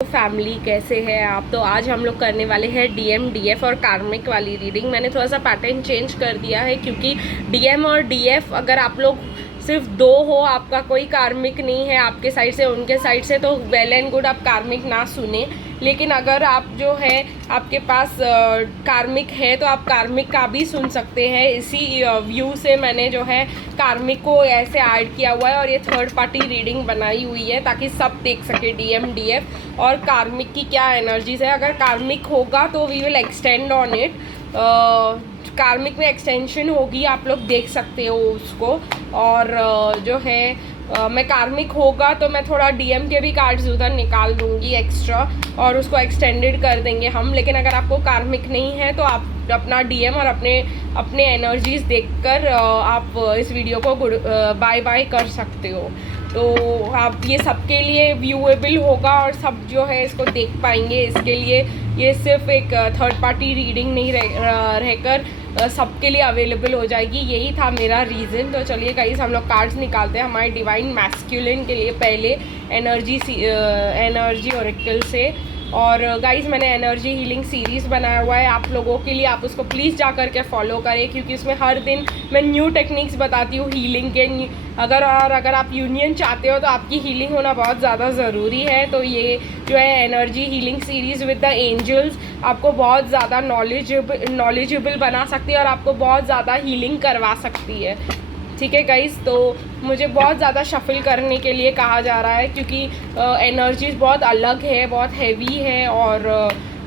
Family कैसे है आप। तो आज हम लोग करने वाले हैं डीएम डीएफ और कार्मिक वाली रीडिंग। मैंने थोड़ा सा पैटर्न चेंज कर दिया है क्योंकि डीएम और डीएफ अगर आप लोग सिर्फ दो हो, आपका कोई कार्मिक नहीं है आपके साइड से उनके साइड से, तो वेल एंड गुड, आप कार्मिक ना सुने। लेकिन अगर आप जो है आपके पास कार्मिक है तो आप कार्मिक का भी सुन सकते हैं। इसी व्यू से मैंने जो है कार्मिक को ऐसे ऐड किया हुआ है और ये थर्ड पार्टी रीडिंग बनाई हुई है ताकि सब देख सके डीएम डीएफ और कार्मिक की क्या एनर्जीज है। अगर कार्मिक होगा तो we will extend on it. कार्मिक में एक्सटेंशन होगी, आप लोग देख सकते हो उसको। और जो है मैं कार्मिक होगा तो मैं थोड़ा डीएम के भी कार्ड्स उधर निकाल दूंगी एक्स्ट्रा और उसको एक्सटेंडेड कर देंगे हम। लेकिन अगर आपको कार्मिक नहीं है तो आप अपना डीएम और अपने एनर्जीज देखकर आप इस वीडियो को बाय बाय कर सकते हो। तो आप ये सबके लिए व्यूएबल होगा और सब जो है इसको देख पाएंगे। इसके लिए ये सिर्फ एक थर्ड पार्टी रीडिंग नहीं रहकर सबके लिए अवेलेबल हो जाएगी। यही था मेरा रीज़न। तो चलिए गाइस, हम लोग कार्ड्स निकालते हैं हमारे डिवाइन मैस्कुलिन के लिए पहले एनर्जी ओरेकल से। और गाइस, मैंने एनर्जी हीलिंग सीरीज़ बनाया हुआ है आप लोगों के लिए, आप उसको प्लीज़ जा कर के फॉलो करें क्योंकि उसमें हर दिन मैं न्यू टेक्निक्स बताती हूँ हीलिंग के। अगर आप यूनियन चाहते हो तो आपकी हीलिंग होना बहुत ज़्यादा ज़रूरी है। तो ये जो है energy healing series with the angels आपको बहुत ज़्यादा नॉलेजेबल बना सकती है और आपको बहुत ज़्यादा हीलिंग करवा सकती है। ठीक है गाइस, तो मुझे बहुत ज़्यादा शफल करने के लिए कहा जा रहा है क्योंकि एनर्जीज बहुत अलग है, बहुत हैवी है। और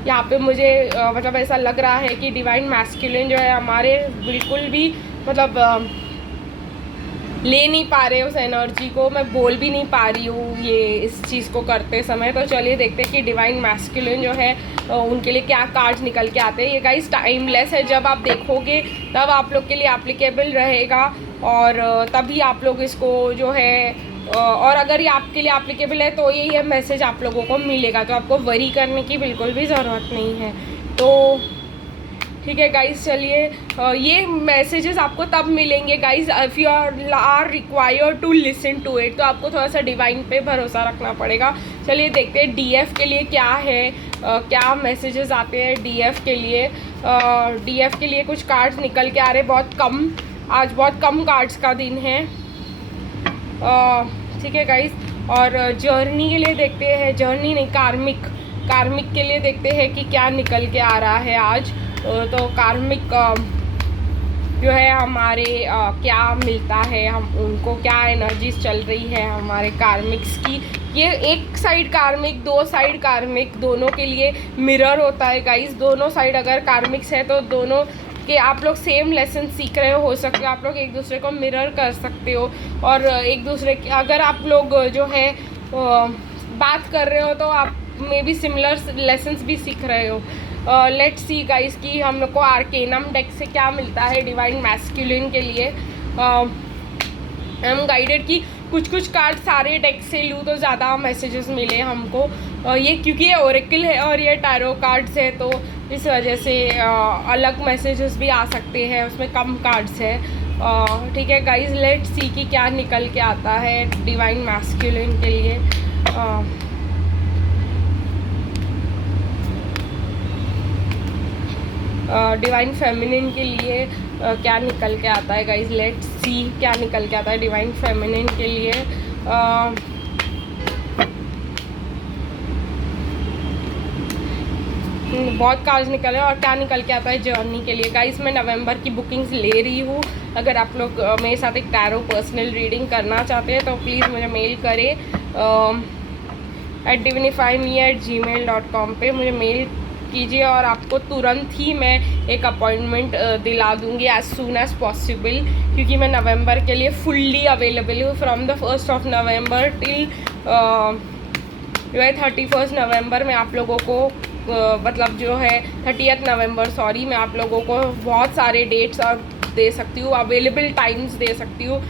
यहाँ पे मुझे मतलब ऐसा लग रहा है कि डिवाइन मैस्कुलिन जो है हमारे बिल्कुल भी मतलब ले नहीं पा रहे उस एनर्जी को। मैं बोल भी नहीं पा रही हूँ ये इस चीज़ को करते समय। तो चलिए देखते हैं कि डिवाइन मैस्कुलिन जो है उनके लिए क्या कार्ड्स निकल के आते हैं। ये गाइस टाइमलेस है, जब आप देखोगे तब आप लोग के लिए एप्लीकेबल रहेगा और तभी आप लोग इसको जो है और अगर ये आपके लिए एप्लीकेबल है तो ये मैसेज आप लोगों को मिलेगा। तो आपको वरी करने की बिल्कुल भी ज़रूरत नहीं है। तो ठीक है गाइस, चलिए ये मैसेजेस आपको तब मिलेंगे guys if you are required to listen to it. तो आपको थोड़ा सा डिवाइन पे भरोसा रखना पड़ेगा। चलिए देखते हैं डीएफ के लिए क्या है, क्या मैसेजेस आते हैं डीएफ के लिए। डीएफ के लिए कुछ कार्ड्स निकल के आ रहे हैं, बहुत कम, आज बहुत कम कार्ड्स का दिन है। ठीक है गाइस, और जर्नी के लिए देखते हैं, जर्नी नहीं कार्मिक के लिए देखते हैं कि क्या निकल के आ रहा है आज। तो कार्मिक जो है हमारे क्या मिलता है, हम उनको क्या एनर्जीज चल रही है हमारे कार्मिक्स की। ये एक साइड कार्मिक, दो साइड कार्मिक, दोनों के लिए मिरर होता है गाइस। दोनों साइड अगर कार्मिक्स है तो दोनों कि आप लोग सेम लेसन सीख रहे हो सकते हो, आप लोग एक दूसरे को मिरर कर सकते हो और एक दूसरे की अगर आप लोग जो है बात कर रहे हो तो आप मे बी सिमिलर लेसन्स भी सीख रहे हो। लेट्स सी गाइस कि हम लोग को आर्केनम डेक से क्या मिलता है डिवाइन मैस्कुलिन के लिए। हम गाइडेड की कुछ कार्ड सारे डेक से लूँ तो ज़्यादा मैसेजेस मिले हमको। ये क्योंकि ये ओरेकल है और ये टैरो कार्ड्स है तो इस वजह से अलग मैसेजेस भी आ सकते हैं, उसमें कम कार्ड्स है। ठीक है गाइस, लेट्स सी कि क्या निकल के आता है डिवाइन मैस्कुलिन के लिए। डिवाइन फेमिनिन के लिए क्या निकल के आता है गाइस। लेट्स सी क्या निकल के आता है डिवाइन फेमिनिन के लिए। बहुत कार्ड्स निकले और क्या निकल के आता है जर्नी के लिए। गाइस, मैं नवंबर की बुकिंग्स ले रही हूँ। अगर आप लोग मेरे साथ एक टैरो पर्सनल रीडिंग करना चाहते हैं तो प्लीज़ मुझे मेल करें @divinifyme@gmail.com पे मुझे मेल कीजिए और आपको तुरंत ही मैं एक अपॉइंटमेंट दिला दूँगी एज सून एज़ पॉसिबल क्योंकि मैं नवंबर के लिए फुल्ली अवेलेबल हूँ। From the 1st of November till जो है 31st नवंबर में आप लोगों को मतलब जो है 30th नवंबर सॉरी, मैं आप लोगों को बहुत सारे डेट्स और दे सकती हूँ, अवेलेबल टाइम्स दे सकती हूँ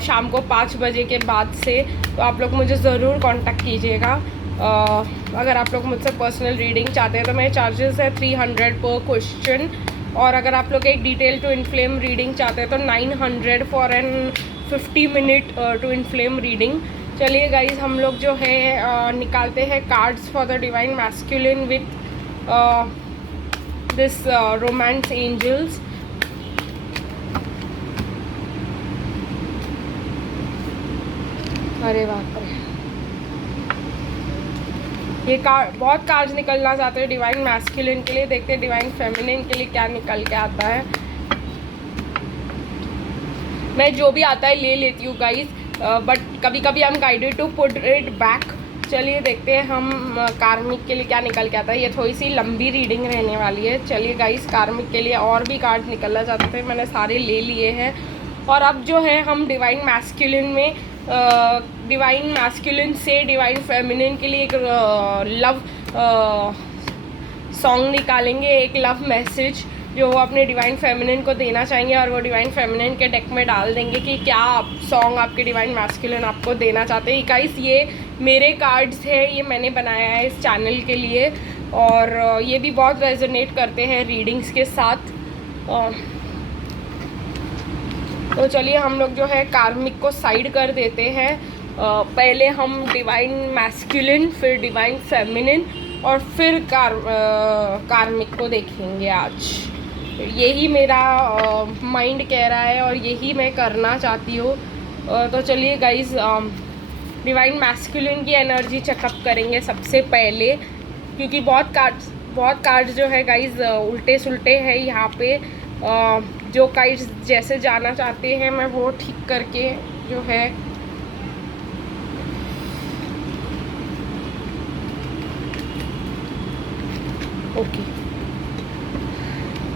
शाम को 5 बजे के बाद से। तो आप लोग मुझे ज़रूर कांटेक्ट कीजिएगा। अगर आप लोग मुझसे पर्सनल रीडिंग चाहते हैं तो मेरे चार्जेस है 300 पर क्वेश्चन। और अगर आप लोग एक डिटेल टू इनफ्लेम रीडिंग चाहते हैं तो 900 for an 50 minute to inflame reading. चलिए गाइज, हम लोग जो है निकालते हैं cards for the divine masculine with this romance angels. अरे बाप रे, ये कार्ड, बहुत कार्ड्स निकलना चाहते हैं डिवाइन मैस्कुलिन के लिए। देखते हैं डिवाइन फेमिनिन के लिए क्या निकल के आता है। मैं जो भी आता है ले लेती हूँ गाइज, बट कभी कभी I am guided to put it back. चलिए देखते हैं हम कार्मिक के लिए क्या निकल के आता है। ये थोड़ी सी लंबी रीडिंग रहने वाली है। चलिए गाइस, कार्मिक के लिए और भी कार्ड निकलना चाहते थे, मैंने सारे ले लिए हैं। और अब जो है हम डिवाइन मैस्कुलिन में डिवाइन मैस्कुलिन से डिवाइन फेमिनिन के लिए एक लव सॉन्ग निकालेंगे, एक लव मैसेज जो वो अपने डिवाइन फेमिनिन को देना चाहेंगे, और वो डिवाइन फेमिनिन के डेक में डाल देंगे कि क्या सॉन्ग आपके डिवाइन मैस्कुलिन आपको देना चाहते हैं। गाइस, ये मेरे कार्ड्स है, ये मैंने बनाया है इस चैनल के लिए, और ये भी बहुत रेजोनेट करते हैं रीडिंग्स के साथ। तो चलिए हम लोग जो है कार्मिक को साइड कर देते हैं। पहले हम डिवाइन मैस्कुलिन, फिर डिवाइन फेमिनिन, और फिर कार्मिक को देखेंगे आज। यही मेरा माइंड कह रहा है और यही मैं करना चाहती हूँ। तो चलिए गाइज, डिवाइन मैस्कुलिन की एनर्जी चेकअप करेंगे सबसे पहले, क्योंकि बहुत कार्ड्स जो है गाइज उल्टे सुल्टे हैं यहाँ पे। जो कार्ड्स जैसे जाना चाहते हैं मैं वो ठीक करके जो है ओके।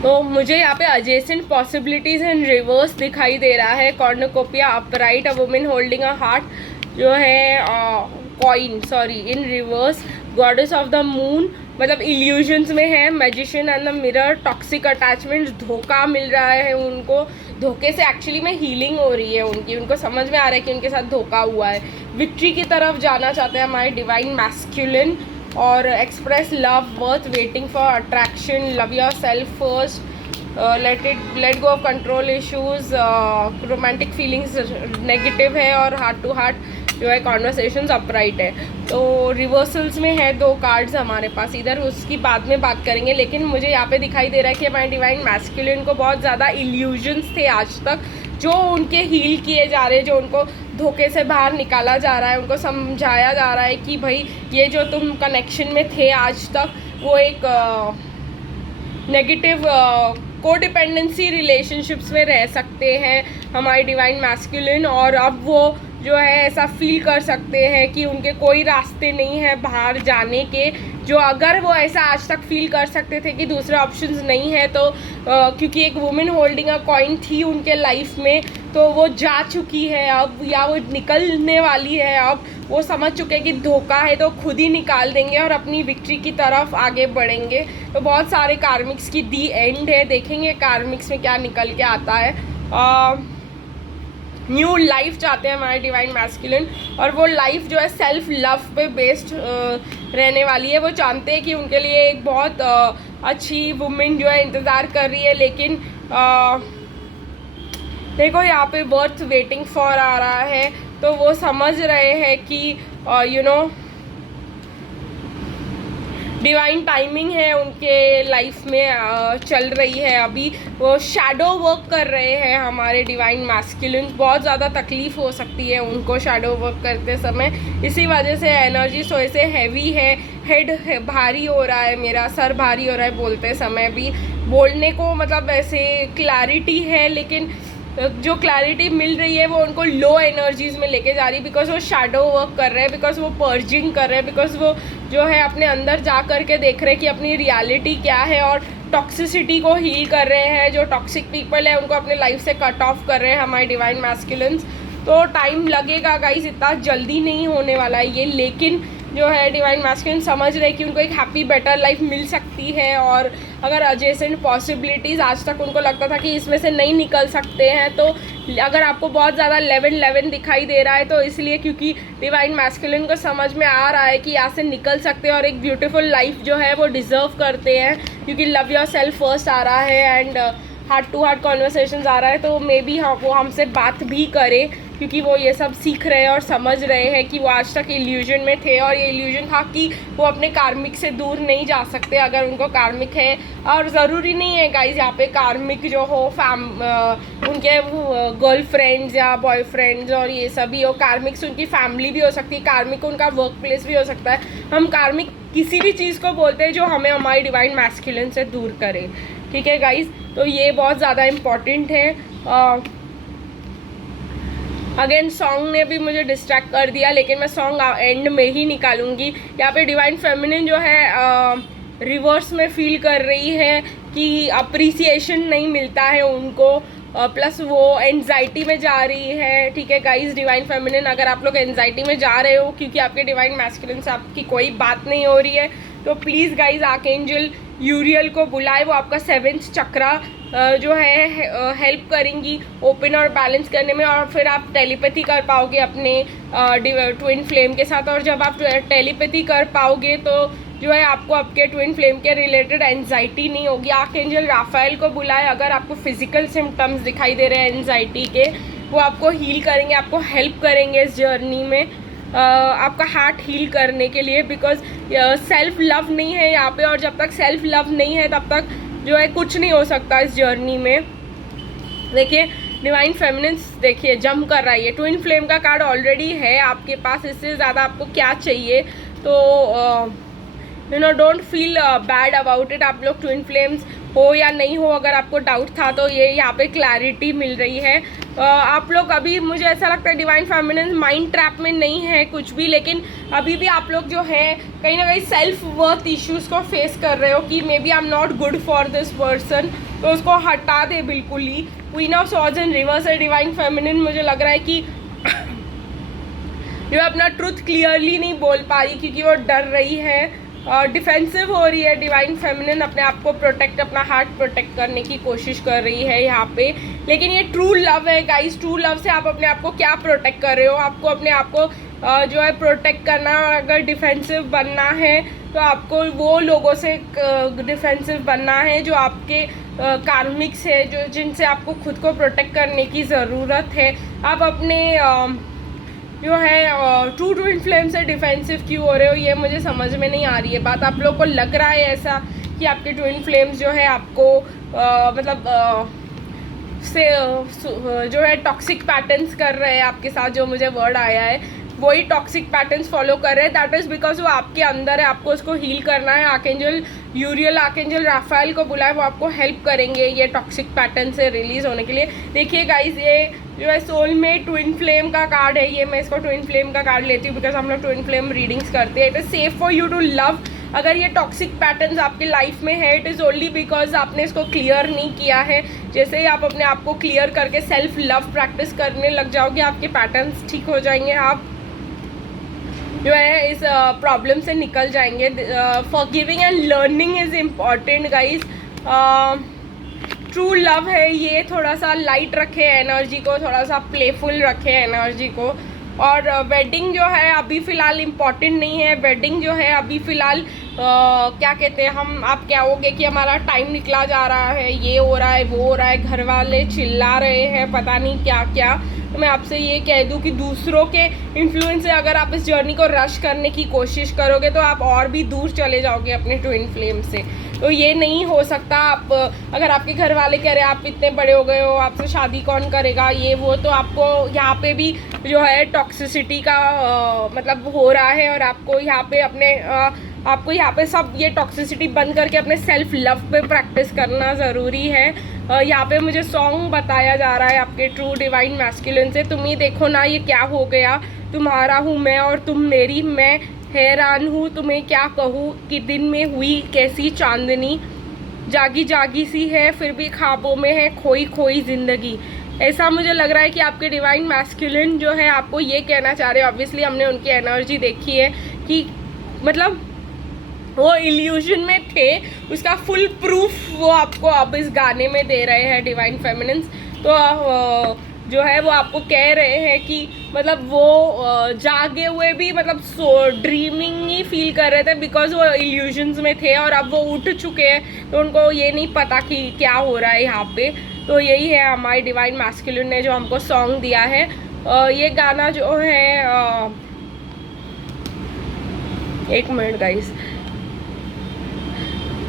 तो मुझे यहाँ पे एडजेसेंट पॉसिबिलिटीज इन रिवर्स दिखाई दे रहा है। Cornucopia upright, a women holding a heart, जो है coin, sorry, in reverse. Goddess of the moon, मतलब इल्यूजन्स में है। Magician and the mirror, toxic attachments, धोखा मिल रहा है उनको। धोखे से एक्चुअली में हीलिंग हो रही है उनकी, उनको समझ में आ रहा है कि उनके साथ धोखा हुआ है। विक्ट्री की तरफ जाना चाहते हैं हमारे डिवाइन मैस्कुलिन। और express love, worth waiting for attraction, love yourself first, let go of control issues, romantic feelings negative है, और हार्ट टू हार्ट जो है कॉन्वर्सेशंस अपराइट है। तो रिवर्सल्स में है 2 कार्ड्स हमारे पास इधर, उसकी बाद में बात करेंगे। लेकिन मुझे यहाँ पे दिखाई दे रहा है कि हमारे डिवाइन मैस्कुलिन को बहुत ज़्यादा इल्यूजन्स थे आज तक, जो उनके हील किए जा रहे हैं, जो उनको धोखे से बाहर निकाला जा रहा है, उनको समझाया जा रहा है कि भाई ये जो तुम कनेक्शन में थे आज तक, वो एक नेगेटिव कोडिपेंडेंसी रिलेशनशिप्स में रह सकते हैं हमारे डिवाइन मैस्कुलिन। और अब वो जो है ऐसा फील कर सकते हैं कि उनके कोई रास्ते नहीं है बाहर जाने के। जो अगर वो ऐसा आज तक फील कर सकते थे कि दूसरे ऑप्शंस नहीं है, तो क्योंकि एक वुमेन होल्डिंग अ कॉइन थी उनके लाइफ में, तो वो जा चुकी है अब, या वो निकलने वाली है अब। वो समझ चुके हैं कि धोखा है, तो खुद ही निकाल देंगे और अपनी विक्ट्री की तरफ आगे बढ़ेंगे। तो बहुत सारे कार्मिक्स की दी एंड है, देखेंगे कार्मिक्स में क्या निकल के आता है। न्यू लाइफ चाहते हैं हमारे डिवाइन मैस्कुलिन, और वो लाइफ जो है सेल्फ लव पे बेस्ड रहने वाली है। वो जानते हैं कि उनके लिए एक बहुत अच्छी वुमेन जो है इंतज़ार कर रही है। लेकिन देखो यहाँ पे वर्थ वेटिंग फॉर आ रहा है, तो वो समझ रहे हैं कि यू नो डिवाइन टाइमिंग है उनके लाइफ में चल रही है। अभी वो शैडो वर्क कर रहे हैं हमारे डिवाइन मैस्कुलिन। बहुत ज़्यादा तकलीफ़ हो सकती है उनको शैडो वर्क करते समय, इसी वजह से एनर्जी थोड़े से हैवी है। हेड भारी हो रहा है, मेरा सर भारी हो रहा है बोलते समय भी। बोलने को मतलब ऐसे क्लैरिटी है, लेकिन जो क्लैरिटी मिल रही है वो उनको लो एनर्जीज़ में लेके जा रही है, बिकॉज वो शैडो वर्क कर रहे हैं, बिकॉज वो पर्जिंग कर रहे हैं, बिकॉज वो जो है अपने अंदर जा कर के देख रहे हैं कि अपनी रियलिटी क्या है, और टॉक्सिसिटी को हील कर रहे हैं। जो टॉक्सिक पीपल है उनको अपने लाइफ से कट ऑफ कर रहे हैं हमारे डिवाइन मैस्कुलिन्स। तो टाइम लगेगा गाइस, इतना जल्दी नहीं होने वाला है ये। लेकिन जो है डिवाइन मैस्कुलिन समझ रहे हैं कि उनको एक हैप्पी बेटर लाइफ मिल सकती है। और अगर एडजेसेंट पॉसिबिलिटीज़ आज तक उनको लगता था कि इसमें से नहीं निकल सकते हैं, तो अगर आपको बहुत ज़्यादा 11-11 दिखाई दे रहा है, तो इसलिए क्योंकि डिवाइन मैस्कुलिन को समझ में आ रहा है कि यहाँ से निकल सकते हैं और एक ब्यूटीफुल लाइफ जो है वो डिज़र्व करते हैं, क्योंकि लव योर सेल्फ फर्स्ट आ रहा है and heart to heart conversations आ रहा है। तो मे बी वो हमसे बात भी करे, क्योंकि वो ये सब सीख रहे हैं और समझ रहे हैं कि वो आज तक इल्यूजन में थे और ये इल्यूजन था कि वो अपने कार्मिक से दूर नहीं जा सकते अगर उनको कार्मिक है। और ज़रूरी नहीं है गाइज यहाँ पे कार्मिक जो हो उनके गर्लफ्रेंड्स या बॉयफ्रेंड्स और ये सभी हो, कार्मिक्स उनकी फैमिली भी हो सकती है, कार्मिक उनका वर्क प्लेस भी हो सकता है। हम कार्मिक किसी भी चीज़ को बोलते हैं जो हमें हमारी डिवाइन मैस्कुलिन से दूर करे, ठीक है गाइज। तो ये बहुत ज़्यादा इम्पॉर्टेंट है। अगेन सॉन्ग ने भी मुझे डिस्ट्रैक्ट कर दिया, लेकिन मैं सॉन्ग एंड में ही निकालूंगी। यहाँ पे डिवाइन फेमिनिन जो है रिवर्स में फील कर रही है कि अप्रिसिएशन नहीं मिलता है उनको, प्लस वो एंजाइटी में जा रही है, ठीक है गाइज। डिवाइन फेमिनिन अगर आप लोग एंजाइटी में जा रहे हो क्योंकि आपके डिवाइन मैस्कुलिन से आपकी कोई बात नहीं हो रही है, तो प्लीज़ गाइज आर्कएंजल यूरियल को बुलाए, वो आपका 7th चक्रा जो है हेल्प करेंगी ओपन और बैलेंस करने में, और फिर आप टेलीपैथी कर पाओगे अपने ट्विन फ्लेम के साथ। और जब आप टेलीपैथी कर पाओगे तो जो है आपको आपके ट्विन फ्लेम के रिलेटेड एंजाइटी नहीं होगी। आर्कएंजल राफेल को बुलाए, अगर आपको फिजिकल सिम्टम्स दिखाई दे रहे हैं एंजाइटी के, वो आपको हील करेंगे, आपको हेल्प करेंगे इस जर्नी में, आपका हार्ट हील करने के लिए। बिकॉज सेल्फ लव नहीं है यहाँ पे, और जब तक सेल्फ लव नहीं है तब तक जो है कुछ नहीं हो सकता इस जर्नी में। देखिए डिवाइन फेमिनिन्स देखिए जंप कर रहा है, ये ट्विन फ्लेम का कार्ड ऑलरेडी है आपके पास, इससे ज़्यादा आपको क्या चाहिए। तो don't feel bad about it. आप लोग ट्विन फ्लेम्स हो या नहीं हो, अगर आपको डाउट था तो ये यहाँ पे क्लैरिटी मिल रही है। आप लोग अभी, मुझे ऐसा लगता है डिवाइन फेमिनिन माइंड ट्रैप में नहीं है कुछ भी, लेकिन अभी भी आप लोग जो है कहीं ना कहीं सेल्फ वर्थ इश्यूज़ को फेस कर रहे हो कि maybe I am not good for this person, तो उसको हटा दे बिल्कुल ही। Queen of swords in reverse है डिवाइन फेमिनिन, मुझे लग रहा है कि जो अपना ट्रुथ क्लियरली नहीं बोल पा रही क्योंकि वो डर रही है, डिफेंसिव हो रही है। डिवाइन फेमिनिन अपने आप को प्रोटेक्ट, अपना हार्ट प्रोटेक्ट करने की कोशिश कर रही है यहाँ पे। लेकिन ये ट्रू लव है गाइस, ट्रू लव से आप अपने आप को क्या प्रोटेक्ट कर रहे हो, आपको अपने आप को जो है प्रोटेक्ट करना, अगर डिफेंसिव बनना है तो आपको वो लोगों से डिफेंसिव बनना है जो आपके कार्मिक्स है, जो जिनसे आपको खुद को प्रोटेक्ट करने की ज़रूरत है। आप अपने जो है ट्रू ट्विन फ्लेम से डिफेंसिव क्यों हो रहे हो, ये मुझे समझ में नहीं आ रही है बात। आप लोग को लग रहा है ऐसा कि आपके ट्विन फ्लेम्स जो है आपको से जो है टॉक्सिक पैटर्न्स कर रहे हैं आपके साथ, जो मुझे वर्ड आया है वही टॉक्सिक पैटर्न्स फॉलो कर रहे हैं। दैट इज़ बिकॉज वो आपके अंदर है, आपको उसको हील करना है। आर्कएंजल यूरियल, आर्कएंजल राफेल को बुलाए, वो आपको हेल्प करेंगे ये टॉक्सिक पैटर्न से रिलीज होने के लिए। देखिए गाइज ये जो है सोल में ट्विन फ्लेम का कार्ड है, ये मैं इसको ट्विन फ्लेम का कार्ड लेती हूँ बिकॉज हम लोग ट्विन फ्लेम रीडिंग्स करते हैं। It is safe for you to love. अगर ये टॉक्सिक पैटर्न्स आपकी लाइफ में है, इट इज़ ओनली बिकॉज आपने इसको क्लियर नहीं किया है। जैसे ही आप अपने आप को क्लियर करके सेल्फ लव प्रैक्टिस करने लग जाओगे, आपके पैटर्न्स ठीक हो जाएंगे, आप जो है इस प्रॉब्लम से निकल जाएंगे। Forgiving and learning is important guys. True love है ये, थोड़ा सा लाइट रखे एनर्जी को, थोड़ा सा प्लेफुल रखे एनर्जी को। और वेडिंग जो है अभी फ़िलहाल इम्पॉर्टेंट नहीं है। वेडिंग जो है अभी फ़िलहाल क्या कहते हैं, हम आप कहोगे कि हमारा टाइम निकला जा रहा है, ये हो रहा है, वो हो रहा है, घर वाले चिल्ला रहे हैं, पता नहीं क्या क्या। तो मैं आपसे ये कह दूं कि दूसरों के इन्फ्लुएंस से अगर आप इस जर्नी को रश करने की कोशिश करोगे तो आप और भी दूर चले जाओगे अपने ट्विन फ्लेम से। तो ये नहीं हो सकता। आप अगर आपके घर वाले कह रहे हैं आप इतने बड़े हो गए हो, आपसे शादी कौन करेगा, ये वो, तो आपको यहाँ पे भी जो है टॉक्सिसिटी का मतलब हो रहा है। और आपको यहाँ पे अपने आपको यहाँ पे सब ये टॉक्सिसिटी बंद करके अपने सेल्फ लव पे प्रैक्टिस करना ज़रूरी है। यहाँ पे मुझे सॉन्ग बताया जा रहा है आपके ट्रू डिवाइन मैस्कुलिन से, तुम ही देखो ना ये क्या हो गया, तुम्हारा हूँ मैं और तुम मेरी, मैं हैरान हूँ तुम्हें क्या कहूँ कि दिन में हुई कैसी चांदनी, जागी जागी सी है फिर भी ख्वाबों में है खोई खोई ज़िंदगी। ऐसा मुझे लग रहा है कि आपके डिवाइन मैस्कुलिन जो है आपको ये कहना चाह रहे हो। ऑब्वियसली हमने उनकी एनर्जी देखी है कि मतलब वो इल्यूजन में थे, उसका फुल प्रूफ वो आपको अब इस गाने में दे रहे हैं डिवाइन फेमिनिन्स। तो जो है वो आपको कह रहे हैं कि मतलब वो जागे हुए भी मतलब ड्रीमिंग ही फील कर रहे थे बिकॉज वो इल्यूजन्स में थे, और अब वो उठ चुके हैं तो उनको ये नहीं पता कि क्या हो रहा है यहाँ पे। तो यही है हमारी डिवाइन मैस्कुलिन ने जो हमको सॉन्ग दिया है। ये गाना जो है एक मिनट गाइस,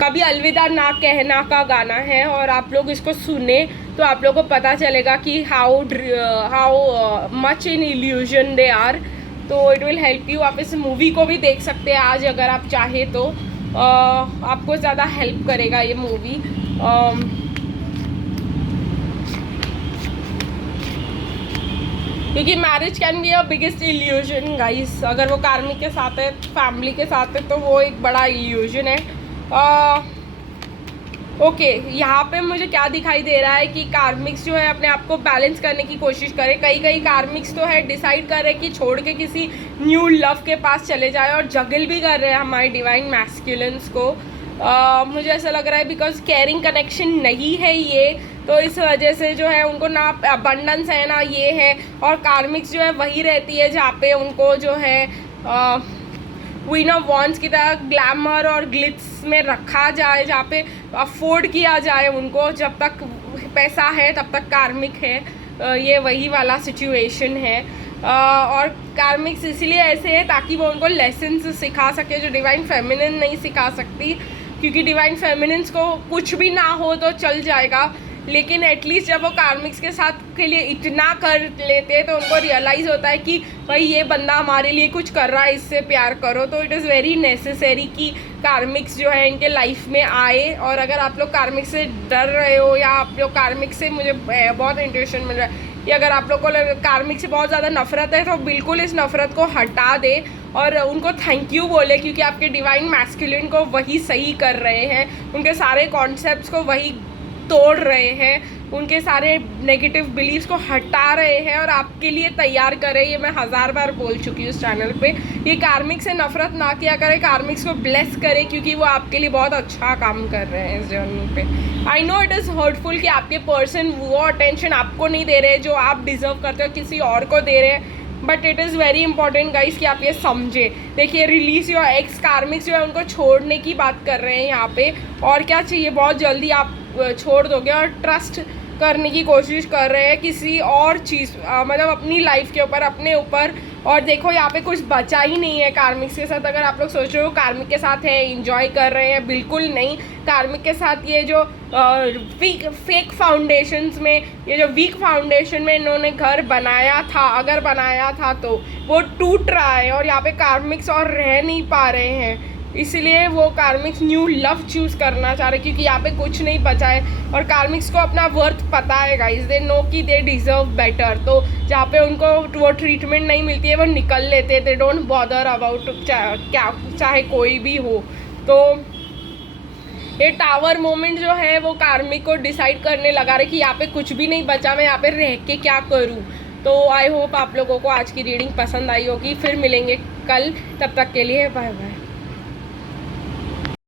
कभी अलविदा ना कहना का गाना है, और आप लोग इसको सुने तो आप लोग को पता चलेगा कि how much in illusion they are. तो इट विल हेल्प यू। आप इस मूवी को भी देख सकते हैं आज अगर आप चाहे तो। आपको ज़्यादा हेल्प करेगा ये मूवी। क्योंकि marriage can be a biggest illusion guys. अगर वो कार्मिक के साथ है, फैमिली के साथ है, तो वो एक बड़ा इल्यूजन है। ओके, यहाँ पे मुझे क्या दिखाई दे रहा है कि कार्मिक्स जो है अपने आप को बैलेंस करने की कोशिश करे। कई कार्मिक्स तो है डिसाइड कर रहे कि छोड़ के किसी न्यू लव के पास चले जाए, और जगल भी कर रहे हैं हमारे डिवाइन मैस्कुलिन्स को। मुझे ऐसा लग रहा है बिकॉज केयरिंग कनेक्शन नहीं है ये, तो इस वजह से जो है उनको ना अबंडेंस है ना ये है। और कार्मिक्स जो है वही रहती है जहाँ पे उनको जो है क्वीन ऑफ वॉन्ड्स की तरह ग्लैमर और ग्लिट्स में रखा जाए, जहाँ पे अफोर्ड किया जाए उनको। जब तक पैसा है तब तक कार्मिक है। ये वही वाला सिचुएशन है। और कार्मिक्स इसलिए ऐसे है ताकि वो उनको लेसन्स सिखा सके जो डिवाइन फेमिनिन नहीं सिखा सकती। क्योंकि डिवाइन फेमिनिन्स को कुछ भी ना हो तो चल जाएगा, लेकिन एटलीस्ट जब वो कार्मिक्स के साथ के लिए इतना कर लेते हैं तो उनको रियलाइज़ होता है कि भाई ये बंदा हमारे लिए कुछ कर रहा है, इससे प्यार करो। तो इट इज़ वेरी नेसेसरी कि कार्मिक्स जो है इनके लाइफ में आए। और अगर आप लोग कार्मिक से डर रहे हो, या आप लोग कार्मिक से, मुझे बहुत इंट्यूशन मिल रहा है कि अगर आप लोग को कार्मिक से बहुत ज़्यादा नफरत है, तो बिल्कुल इस नफरत को हटा दे और उनको थैंक यू बोले, क्योंकि आपके डिवाइन मैस्कुलिन को वही सही कर रहे हैं। उनके सारे कॉन्सेप्ट्स को वही तोड़ रहे हैं, उनके सारे नेगेटिव बिलीव्स को हटा रहे हैं और आपके लिए तैयार कर रहे हैं। ये मैं 1000 बार बोल चुकी हूँ इस चैनल पे। ये कार्मिक से नफरत ना किया करें, कार्मिक्स को ब्लेस करें, क्योंकि वो आपके लिए बहुत अच्छा काम कर रहे हैं इस जर्नी पे। I know it is hurtful कि आपके पर्सन वो अटेंशन आपको नहीं दे रहे जो आप डिजर्व करते हो, किसी और को दे रहे हैं। But it is very important guys कि आप ये समझें। देखिए, रिलीज योर एक्स कार्मिक्स जो है उनको छोड़ने की बात कर रहे हैं यहाँ पे। और क्या चाहिए, बहुत जल्दी आप छोड़ दोगे और ट्रस्ट करने की कोशिश कर रहे हैं किसी और चीज़, मतलब अपनी लाइफ के ऊपर, अपने ऊपर। और देखो यहाँ पे कुछ बचा ही नहीं है कार्मिक के साथ। अगर आप लोग सोच रहे हो कार्मिक के साथ है, इंजॉय कर रहे हैं, बिल्कुल नहीं। कार्मिक के साथ ये जो फेक फाउंडेशंस में, ये जो वीक फाउंडेशन में इन्होंने घर बनाया था, अगर बनाया था तो वो टूट रहा है और यहाँ पे कार्मिक्स और रह नहीं पा रहे हैं। इसलिए वो कार्मिक्स न्यू लव चूज़ करना चाह रहे, क्योंकि यहाँ पे कुछ नहीं बचा है। और कार्मिक्स को अपना वर्थ पता है गाइस, दे नो कि दे डिज़र्व बेटर। तो जहाँ पे उनको वो ट्रीटमेंट नहीं मिलती है वो निकल लेते हैं। दे डोंट बॉदर अबाउट क्या, चाहे कोई भी हो। तो ये टावर मोमेंट जो है वो कार्मिक को डिसाइड करने लगा रहे कि यहाँ पे कुछ भी नहीं बचा, मैं यहाँ पे रह के क्या करूँ। तो आई होप आप लोगों को आज की रीडिंग पसंद आई होगी। फिर मिलेंगे कल, तब तक के लिए बाय बाय।